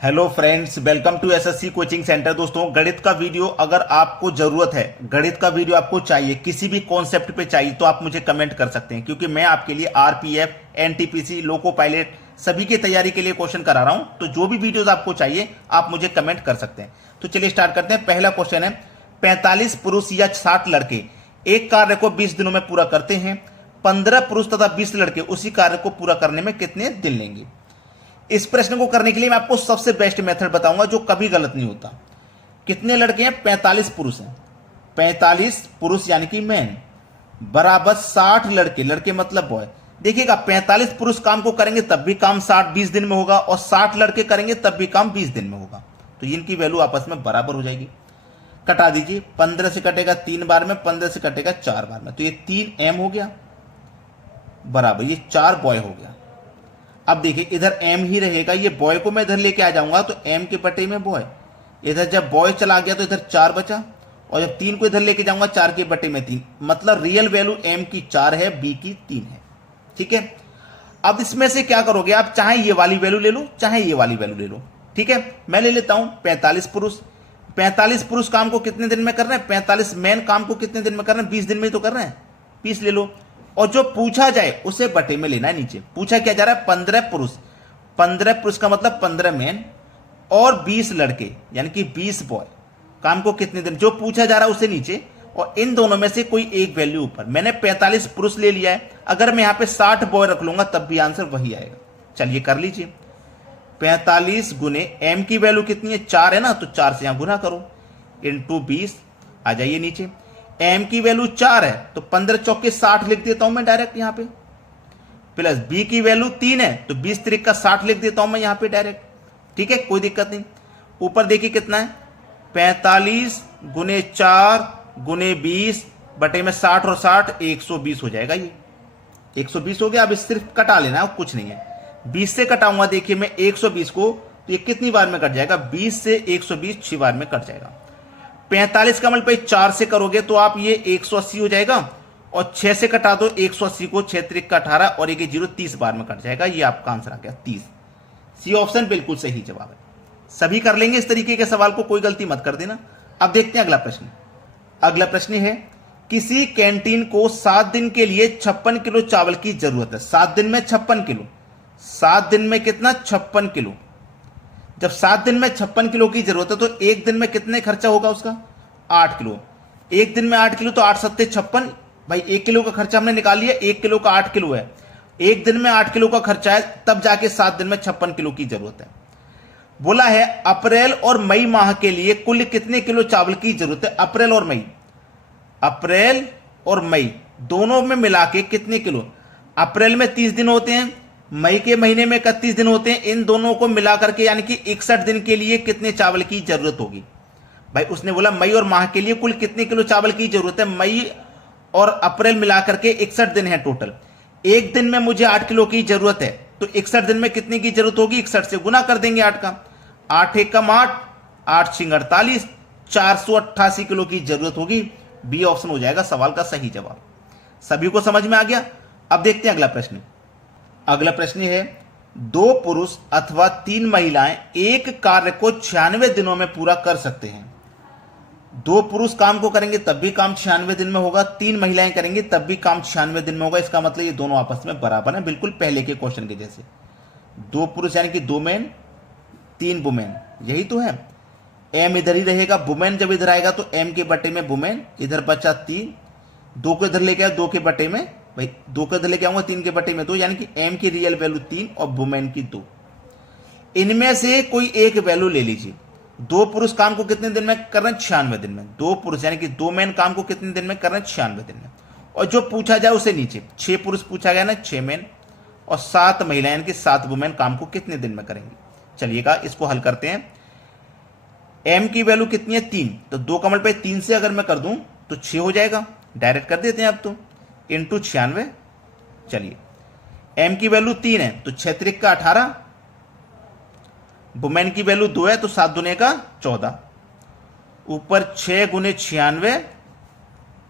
Hello friends, welcome to SSC coaching centre. दोस्तों, गणित का वीडियो अगर आपको जरूरत है, गणित का वीडियो आपको चाहिए, किसी भी कॉन्सेप्ट पे चाहिए तो आप मुझे कमेंट कर सकते हैं, क्योंकि मैं आपके लिए आरपीएफ, एनटीपीसी, लोको पायलट सभी की तैयारी के लिए क्वेश्चन करा रहा हूं। तो जो भी वीडियोज आपको चाहिए आप मुझे कमेंट कर सकते हैं। तो चलिए स्टार्ट करते हैं। पहला क्वेश्चन है, 45 पुरुष या 60 लड़के एक कार्य को 20 दिनों में पूरा करते हैं। 15 पुरुष तथा 20 लड़के उसी कार्य को पूरा करने में कितने दिन लेंगे? इस प्रश्न को करने के लिए मैं आपको सबसे बेस्ट मेथड बताऊंगा जो कभी गलत नहीं होता। कितने लड़के हैं? 45 पुरुष हैं। 45 पुरुष यानी कि मैन बराबर 60 लड़के, लड़के मतलब बॉय। देखिएगा, 45 पुरुष काम को करेंगे तब भी काम 20 दिन में होगा, और 60 लड़के करेंगे तब भी काम 20 दिन में होगा। तो इनकी वैल्यू आपस में बराबर हो जाएगी। कटा दीजिए, 15 से कटेगा 3 बार में, 15 से कटेगा 4 बार में, तो ये 3 m हो गया बराबर ये 4 बॉय हो गया। अब देखिए, इधर m ही रहेगा, ये बॉय को मैं इधर लेके आ जाऊंगा तो m के बटे में बॉय। इधर जब बॉय चला गया तो इधर 4 बचा, और जब 3 को इधर लेके जाऊंगा 4 के बटे में 3, मतलब रियल वैल्यू m की 4 है, b की 3 है। ठीक है, अब इसमें से क्या करोगे आप? चाहे ये वाली वैल्यू ले लो, चाहे ये वाली वैल्यू ले लो। ठीक है, मैं ले लेता हूं 45 पुरुष। 45 पुरुष काम को कितने दिन में कर रहे हैं? 45 मैन काम को कितने दिन में कर रहे हैं? 20 दिन में ही तो कर रहे हैं, 20 ले लो। और जो पूछा जाए उसे बटे में लेना है। नीचे पूछा क्या जा रहा है? 15 पुरुष। 15 पुरुष का मतलब 15 मैन और 20 लड़के यानी कि 20 बॉय काम को कितने दिन, जो पूछा जा रहा है उसे नीचे, और इन दोनों में से कोई एक वैल्यू ऊपर। मैंने 45 पुरुष ले लिया है, अगर मैं यहां पे 60 बॉय रख लूंगा तब भी आंसर वही आएगा। चलिए कर लीजिए, 45 गुने m की वैल्यू कितनी है? 4 है ना, तो 4 से यहां गुना करो, इंटू 20। आ जाइए नीचे, m की वैल्यू 4 है तो 15 चौके 60 लिख देता हूं मैं डायरेक्ट यहां पे, प्लस b की वैल्यू 3 है तो 20 त्रिक का 60 लिख देता हूं मैं यहां पे डायरेक्ट। ठीक है, कोई दिक्कत नहीं। ऊपर देखिए कितना है, 45 गुने 4 गुने 20 बटे में 60 और 60 120 हो जाएगा। ये 120 हो गया। अब सिर्फ कटा लेना है, कुछ नहीं है। 20 से कटाऊंगा, देखिए मैं 120 को, तो ये कितनी बार में कट जाएगा? 20 से 120 6 बार में कट जाएगा। 45 का मल्टीप्लाई 4 से करोगे तो आप ये 180 हो जाएगा, और 6 से कटा दो 180 को, 6 त्रिक का 18 और 1 0 30 बार में कट जाएगा। ये आपका आंसर आ गया 30। सी ऑप्शन बिल्कुल सही जवाब है। सभी कर लेंगे इस तरीके के सवाल को, कोई गलती मत कर देना। अब देखते हैं अगला प्रश्न। अगला प्रश्न है, किसी कैंटीन को 7 दिन के लिए 56 किलो चावल की जरूरत है। 7 दिन में 56 किलो, 7 दिन में कितना? 56 किलो। जब 7 दिन में 56 किलो की जरूरत है तो एक दिन में कितने खर्चा होगा उसका? 8 किलो। एक दिन में 8 किलो तो 8 सत्ते 56। भाई 1 किलो का खर्चा हमने निकाल लिया, 1 किलो का 8 किलो है। एक दिन में 8 किलो का खर्चा है, तब जाके 7 दिन में 56 किलो की जरूरत है। बोला है अप्रैल और मई माह के लिए कुल कितने किलो चावल की जरूरत है? अप्रैल और मई, अप्रैल और मई दोनों में मिला के कितने किलो? अप्रैल में 30 दिन होते हैं, मई के महीने में 31 दिन होते हैं, इन दोनों को मिलाकर के यानी कि 61 दिन के लिए कितने चावल की जरूरत होगी? भाई उसने बोला मई और माह के लिए कुल कितने किलो चावल की जरूरत है। मई और अप्रैल मिलाकर के 61 दिन है टोटल। एक दिन में मुझे 8 किलो की जरूरत है, तो 61 दिन में कितने की जरूरत होगी? 61 से गुना कर देंगे 8 का, 8 एक कम 8, 8 छिंग 48, 488 किलो की जरूरत होगी। बी ऑप्शन हो जाएगा सवाल का सही जवाब। सभी को समझ में आ गया? अब देखते हैं अगला प्रश्न। अगला प्रश्न है, 2 पुरुष अथवा 3 महिलाएं एक कार्य को 96 दिनों में पूरा कर सकते हैं। 2 पुरुष काम को करेंगे तब भी काम 96 दिन में होगा, 3 महिलाएं करेंगी तब भी काम 96 दिन में होगा। इसका मतलब ये दोनों आपस में बराबर है, बिल्कुल पहले के क्वेश्चन के जैसे। 2 पुरुष यानी कि 2 मैन 3 वुमेन, यही तो है। एम इधर ही रहेगा, वुमेन जब इधर आएगा तो एम के बटे में वुमेन, इधर बचा 3, 2 को इधर लेके आया 2 के बटे में, भाई 2 को इधर लेके आऊंगा 3 के बटे में 2, यानी कि एम की रियल वैल्यू 3 और वुमेन की 2। इनमें से कोई एक वैल्यू ले लीजिए। 2 पुरुष काम को कितने दिन में कर रहे हैं? 96 दिन में। 2 पुरुष यानी कि 2 मैन काम को कितने दिन में कर रहे हैं? 96 दिन में। और जो पूछा जाए उसे नीचे, 6 पुरुष पूछा गया ना, 6 मैन और 7 महिलाएं यानी कि 7 वुमेन काम को कितने दिन में करेंगे। चलिएगा इसको हल करते हैं। एम की वैल्यू कितनी है? 3, तो 2 का मल्टीप्लाई 3 से अगर मैं कर दूं तो 6 हो जाएगा। डायरेक्ट कर देते हैं अब तो, इंटू 96। चलिए एम की वैल्यू 3 है तो 6 त्रिक का 18, वुमेन की वैल्यू 2 है तो 7 दुने का 14, ऊपर 6 गुने 96,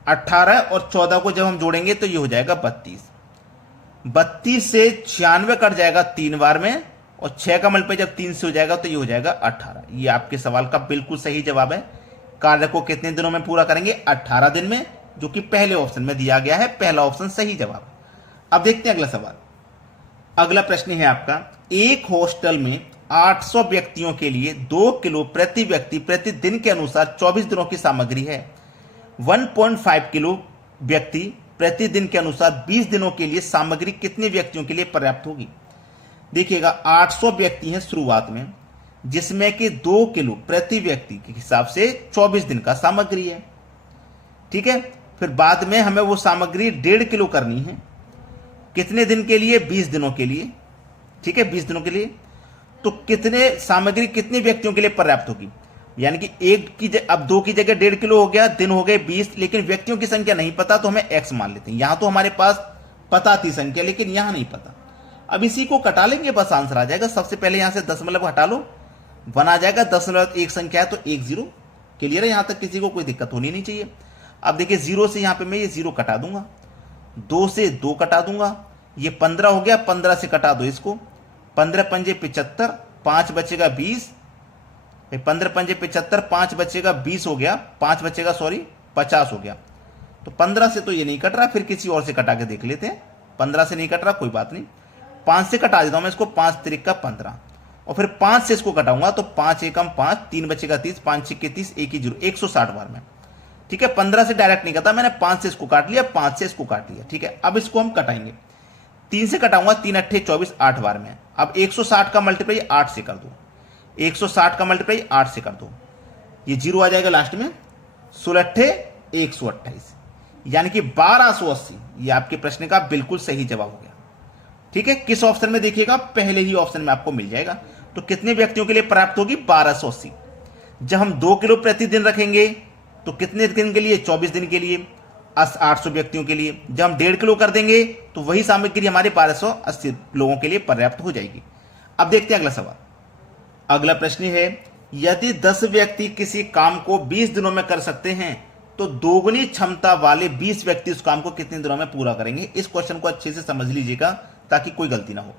18 और 14 को जब हम जोड़ेंगे तो ये हो जाएगा 32। 32 से 96 कट जाएगा 3 बार में, और 6 का मल्टीप्लाई जब 3 से हो जाएगा तो ये हो जाएगा 18। ये आपके सवाल का बिल्कुल सही जवाब है। कार्य को कितने दिनों में पूरा करेंगे? 18 दिन में, जो कि पहले ऑप्शन में दिया गया है। पहला ऑप्शन सही जवाब। अब देखते हैं अगला सवाल। अगला प्रश्न है आपका, एक हॉस्टल में 800 व्यक्तियों के लिए 2 किलो प्रति व्यक्ति प्रति दिन के अनुसार 24 दिनों की सामग्री है। 1.5 किलो व्यक्ति प्रतिदिन के अनुसार 20 दिनों के लिए सामग्री कितने व्यक्तियों के लिए पर्याप्त होगी? देखिएगा 800 व्यक्ति हैं शुरुआत में, जिसमें कि 2 किलो प्रति व्यक्ति के हिसाब से 24 दिन का सामग्री है। ठीक है, फिर बाद में हमें वो सामग्री 1.5 किलो करनी है। कितने दिन के लिए? 20 दिनों के लिए। ठीक है, 20 दिनों के लिए। तो कितने सामग्री कितने व्यक्तियों के लिए पर्याप्त होगी? यानी कि अब 2 की जगह 1.5 किलो हो गया, दिन हो गए 20, लेकिन व्यक्तियों की संख्या नहीं पता तो हमें x मान लेते हैं। यहां तो हमारे पास पता थी संख्या, लेकिन यहां नहीं पता। अब इसी को कटा लेंगे, बस आंसर आ जाएगा। सबसे पहले यहां से दशमलव हटा लो, 1 आ जाएगा। दशमलव एक संख्या है तो 1 0। क्लियर है? यहां तक किसी को कोई दिक्कत होनी नहीं चाहिए। अब देखिए 0 से यहां पे मैं ये 0 कटा दूंगा, 2 से 2 कटा दूंगा, ये 15 हो गया। 15 से कटा दो इसको, 15 पंजे 75, 5 बचेगा 20। 15 पंजे 75, 5 बचेगा 20 हो गया, 5 बचेगा 50 हो गया। तो 15 से तो ये नहीं कट रहा, फिर किसी और से कटा के देख लेते हैं। 15 से नहीं कट रहा, कोई बात नहीं। 5 से कटा देता हूं मैं इसको, 5 त्रिक 15, और फिर 5 से इसको कटाऊंगा तो 5 एकम 5, 3 बचेगा 30, 5 छिक्के 30, 1 ही 0, 160 बार में। ठीक है, 15 से डायरेक्ट नहीं करता मैंने, 5 से इसको काट लिया, 5 से इसको काट लिया। ठीक है, अब इसको हम कटाएंगे। 3 से कटाऊंगा, 3 अट्ठे 24, 8 बार में। अब 160 का मल्टीप्लाई 8 से कर दो, 160 का मल्टीप्लाई 8 से कर दो, ये 0 आ जाएगा लास्ट में। 16 अट्ठे 128, यानी कि 1280। ये आपके प्रश्न का बिल्कुल सही जवाब हो गया। ठीक है, किस ऑप्शन में? देखिएगा पहले ही ऑप्शन में आपको मिल जाएगा। तो कितने व्यक्तियों के लिए पर्याप्त होगी? 1280। जब हम 2 किलो प्रतिदिन रखेंगे तो कितने दिन के लिए? 24 दिन के लिए, 800 व्यक्तियों के लिए। जब हम 1.5 किलो कर देंगे तो वही सामग्री हमारे 1280 लोगों के लिए पर्याप्त हो जाएगी। अब देखते हैं अगला सवाल। अगला प्रश्न है, यदि 10 व्यक्ति किसी काम को 20 दिनों में कर सकते हैं तो दोगुनी क्षमता वाले 20 व्यक्ति उस काम को कितने दिनों में पूरा करेंगे? इस क्वेश्चन को अच्छे से समझ लीजिएगा ताकि कोई गलती ना हो।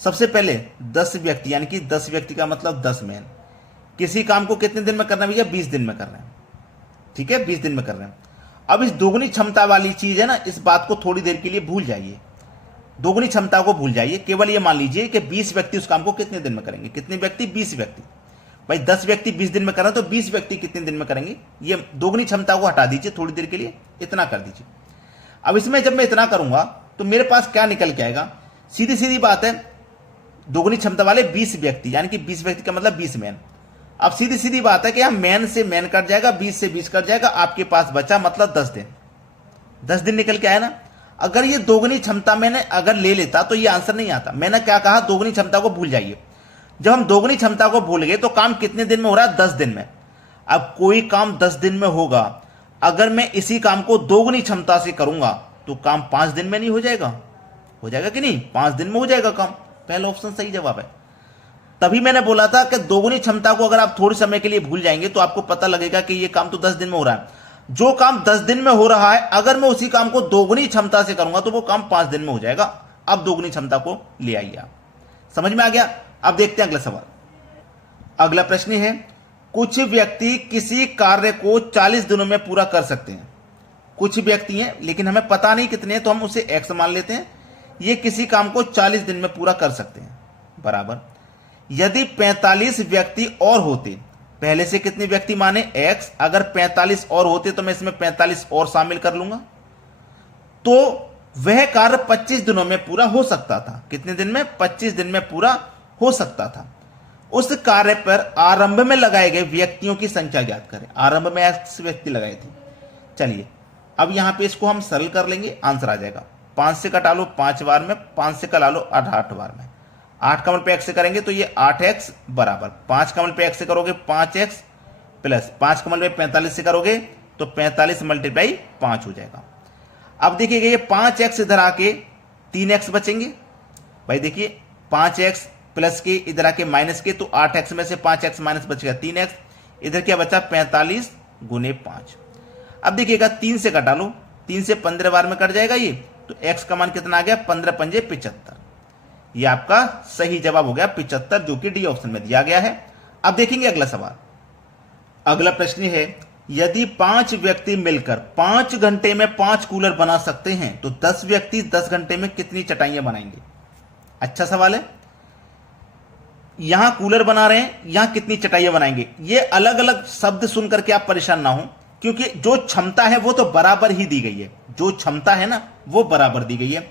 सबसे पहले 10 व्यक्ति, यानी कि 10 व्यक्ति का मतलब 10 मैन, किसी काम को कितने दिन में करना है भैया? 20 दिन में कर रहे हैं। ठीक है, 20 दिन में कर रहे हैं। अब इस दोगुनी क्षमता वाली चीज है ना, इस बात को थोड़ी देर के लिए भूल जाइए। दोगुनी क्षमता को भूल जाइए, केवल ये मान लीजिए कि 20 व्यक्ति उस काम को कितने दिन में करेंगे। कितने व्यक्ति? 20 व्यक्ति। भाई 10 व्यक्ति 20 दिन में कर रहे हैं तो 20 व्यक्ति कितने दिन में करेंगे? ये दोगुनी क्षमता को हटा दीजिए थोड़ी देर के लिए, इतना कर दीजिए। अब इसमें जब मैं इतना करूंगा तो मेरे पास क्या निकल के आएगा? सीधी सीधी बात है, दोगुनी क्षमता वाले 20 व्यक्ति, यानी कि 20 व्यक्ति का मतलब 20 मैन। अब सीधी सीधी बात है कि हम मैन से मैन कट जाएगा, 20 से 20 कट जाएगा, आपके पास बचा मतलब 10 दिन। 10 दिन निकल के आया ना। अगर ये दोगुनी क्षमता मैंने अगर ले लेता तो ये आंसर नहीं आता। मैंने क्या कहा? दोगुनी क्षमता को भूल जाइए। जब हम दोगुनी क्षमता को भूल गए तो काम कितने दिन में हो रहा है? 10 दिन में। अब कोई काम 10 दिन में होगा, अगर मैं इसी काम को दोगुनी क्षमता से करूंगा तो काम 5 दिन में नहीं हो जाएगा? हो जाएगा कि नहीं? 5 दिन में हो जाएगा काम। पहला ऑप्शन सही जवाब है। तभी मैंने बोला था कि दोगुनी क्षमता को अगर आप थोड़ी समय के लिए भूल जाएंगे तो आपको पता लगेगा कि ये काम तो 10 दिन में हो रहा है। जो काम 10 दिन में हो रहा है, अगर मैं उसी काम को दोगुनी क्षमता से करूंगा तो वो काम 5 दिन में हो जाएगा। अब दोगुनी क्षमता को ले आइए आप। समझ में आ गया? अब देखते हैं अगला सवाल। अगला प्रश्न है, कुछ व्यक्ति किसी कार्य को 40 दिनों में पूरा कर सकते हैं। कुछ व्यक्ति हैं, लेकिन हमें पता नहीं कितने हैं, तो हम उसे x मान लेते हैं। ये किसी काम को 40 दिन में पूरा कर सकते हैं। बराबर, यदि 45 व्यक्ति और होते, पहले से कितने व्यक्ति माने? x, अगर 45 और होते तो मैं इसमें 45 और शामिल कर लूंगा, तो वह कार्य 25 दिनों में पूरा हो सकता था। कितने दिन में? 25 दिन में पूरा हो सकता था। उस कार्य पर आरंभ में लगाए गए व्यक्तियों की संख्या ज्ञात करें। आरंभ में x व्यक्ति लगाए थे। चलिए अब यहां पे इसको हम सरल कर लेंगे, आंसर आ जाएगा। 5 से कटा लो 5 बार में, 5 से कटा लो 8 बार में। 8 का मल्टीप्लाई x से करेंगे तो ये 8x बराबर 5 का मल्टीप्लाई x से करोगे 5x प्लस 5 का मल्टीप्लाई 45 से करोगे तो 45 मल्टीप्लाई 5 हो जाएगा। अब देखिएगा ये 5x इधर आके 3x बचेंगे। भाई देखिए 5x प्लस के इधर आके माइनस के, तो 8x में से 5x माइनस बचेगा 3x, इधर क्या बचा 45 गुने 5। अब देखिएगा 3 से कटा लो, 3 से 15 बार में कट जाएगा ये, तो x का मान कितना आ गया? 15 पंजे 75। ये आपका सही जवाब हो गया 75, जो कि डी ऑप्शन में दिया गया है। अब देखेंगे अगला सवाल। अगला प्रश्न है, यदि 5 व्यक्ति मिलकर 5 घंटे में 5 कूलर बना सकते हैं तो 10 व्यक्ति 10 घंटे में कितनी चटाइयां बनाएंगे? अच्छा सवाल है। यहां कूलर बना रहे हैं, यहां कितनी चटाइयां बनाएंगे? ये अलग अलग शब्द सुनकर के आप परेशान ना हो, क्योंकि जो क्षमता है वो तो बराबर ही दी गई है। जो क्षमता है ना वो बराबर दी गई है।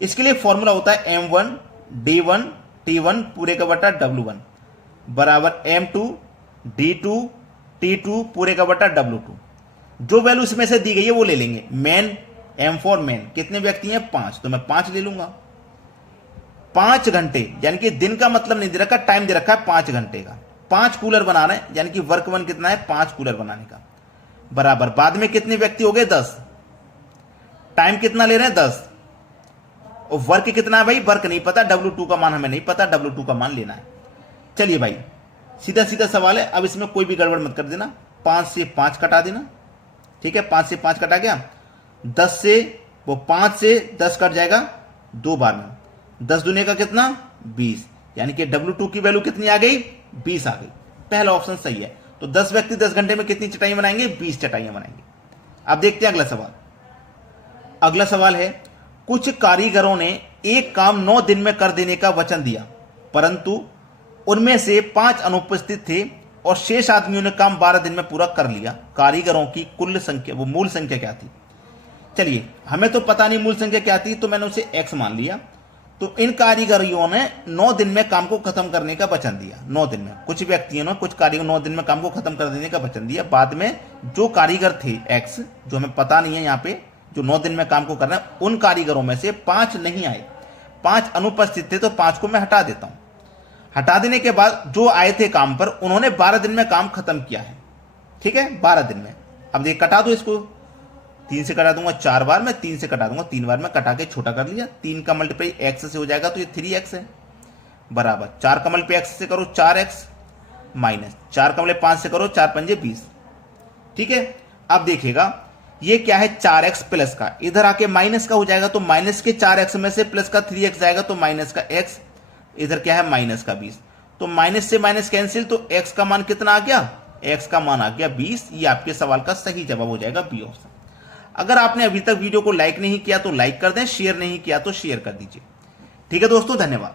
इसके लिए फॉर्मूला होता है M1 D1 T1 पूरे का बटा W1 बराबर M2 D2 T2 पूरे का बटा W2। जो वैल्यू इसमें से दी गई है वो ले लेंगे। मेन M4 मेन कितने व्यक्ति हैं? 5, तो मैं 5 ले लूंगा। 5 घंटे यानी कि दिन का मतलब नहीं दे रखा, टाइम दे रखा है 5 घंटे का। 5 कूलर बना रहे हैं यानी कि वर्क वन कितना है? 5 कूलर बनाने का बराबर बाद में कितने व्यक्ति हो गए? 10। टाइम कितना ले रहे हैं? 10। और वर्क कितना है भाई? वर्क नहीं पता, W2 का मान हमें नहीं पता, W2 का मान लेना है। चलिए भाई सीधा सीधा सवाल है, अब इसमें कोई भी गड़बड़ मत कर देना। 5 से 5 कटा देना, ठीक है। 5 से 5 कटा गया। 10 से वो 5 से 10 कट जाएगा 2 बार में। 10 दूने का कितना? 20, यानी कि W2 की वैल्यू कितनी आ गई? 20 आ गई। पहला ऑप्शन सही है। तो 10 व्यक्ति 10 घंटे में कितनी चटाइयां बनाएंगे? 20 चटाइयां बनाएंगे। अब देखते हैं अगला सवाल। अगला सवाल है, कुछ कारीगरों ने एक काम 9 दिन में कर देने का वचन दिया, परंतु उनमें से 5 अनुपस्थित थे और शेष आदमियों ने काम 12 दिन में पूरा कर लिया। कारीगरों की कुल संख्या, वो मूल संख्या क्या थी? चलिए हमें तो पता नहीं मूल संख्या क्या थी, तो मैंने उसे x मान लिया। तो इन कारीगरों ने 9 दिन में काम को खत्म करने का वचन दिया। 9 दिन में कुछ व्यक्तियों ने, कुछ कारीगर 9 दिन में काम को खत्म कर देने का वचन दिया। बाद में जो कारीगर थे x, जो हमें पता नहीं है यहाँ पे, जो 9 दिन में काम को कर रहे हैं, उन कारीगरों में से 5 नहीं आए, 5 अनुपस्थित थे। तो 5 को मैं हटा देता हूं। हटा देने के बाद जो आए थे काम पर, उन्होंने 12 दिन में काम खत्म किया है, ठीक है, 12 दिन में। अब देख कटा दो इसको, 3 से कटा दूंगा 4 बार, मैं 3 से कटा दूंगा 3 बार में, कटा के छोटा कर लिया। 3 का मल्टीप्लाई x से हो जाएगा तो ये 3x है बराबर 4 का मल्टीप्लाई x से करो 4x माइनस 4 का मल्टीप्लाई 5 से करो 4 पंजे 20, ठीक है। अब देखिएगा ये क्या है? 4x प्लस का, इधर आके माइनस का हो जाएगा, तो माइनस के 4x में से प्लस का 3x जाएगा, तो माइनस का x, इधर क्या है? माइनस का 20। तो माइनस से माइनस कैंसिल, तो x का मान कितना आ गया? x का मान आ गया 20। ये आपके सवाल का सही जवाब हो जाएगा बी ऑप्शन। अगर आपने अभी तक वीडियो को लाइक नहीं किया तो लाइक कर दें, शेयर नहीं किया तो शेयर कर दीजिए। ठीक है दोस्तों, धन्यवाद।